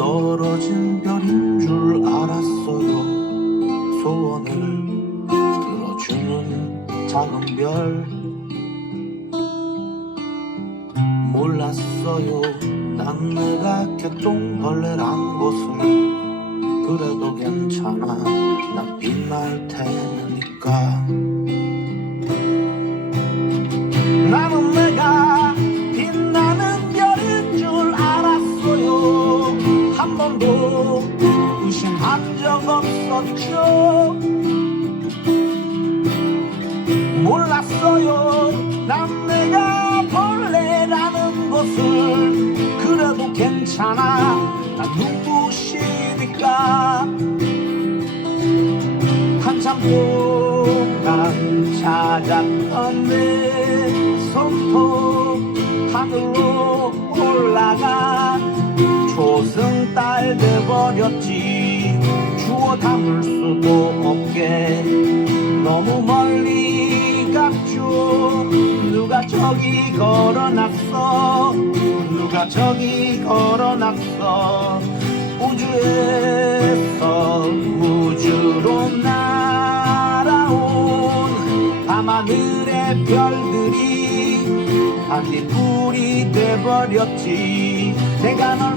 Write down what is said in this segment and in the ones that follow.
떨어진 별인 줄 알았어요 소원을 들어주는 작은 별. 몰랐어요. 난 내가 개똥벌레란 것을 그래도 괜찮아. 난 빛날 테니까 한 적 없었죠. 몰랐어요. 난 내가 벌레라는 것을. 그래도 괜찮아. 난 눈부시니까. 한참 동안 찾았던 내 손톱 하늘로 올라가 조승달 돼버렸지 주워 담을 수도 없게. 너무 멀리 갔죠. 누가 저기 걸어놨어? 누가 저기 걸어놨어? 우주에서 우주로 날아온 밤하늘의 별들이 반딧불이 돼버렸지. 내가 널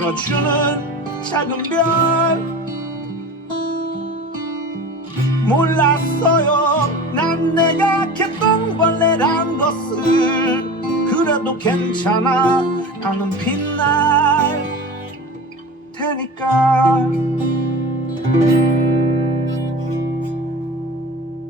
들어주는 작은 별. 몰랐어요. 난 내가 개똥벌레란 것을 그래도 괜찮아. 나는 빛날 테니까